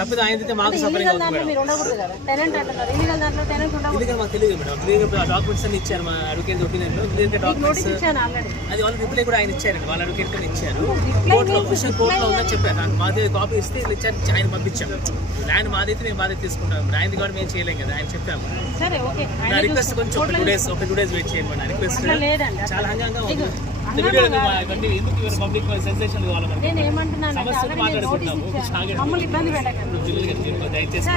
తప్పితే ఆయన మాకు సఫరింగ్ అవుతుంది మాకు తెలియదు మేడం. డాక్యుమెంట్స్ అన్ని ఇచ్చారు మా అడ్వకేట్ ఒపీనియన్ లో. డాక్యుమెంట్స్ అది వాళ్ళ రిప్లై కూడా ఆయన ఇచ్చారండి, వాళ్ళ అడ్వకేట్ కూడా ఇచ్చారు. కోర్టులో ఉందని చెప్పారు. మాది కాపీ ఇస్తే ఇచ్చారు, ఆయన పంపించాము. ల్యాండ్ మాదైతే మేము బాధ్యత తీసుకుంటాం. ఆయనది కూడా మేము చేయలేం కదా, ఆయన చెప్పాము. నా రిక్వెస్ట్ కొంచెం ఒక 2 days వెయిట్ చేయండి. నా రిక్వెస్ట్ చాలా హంగాగా ఉంది. పబ్లిక్ సెన్సేషన్ మాట్లాడుకుంటాము. దయచేసి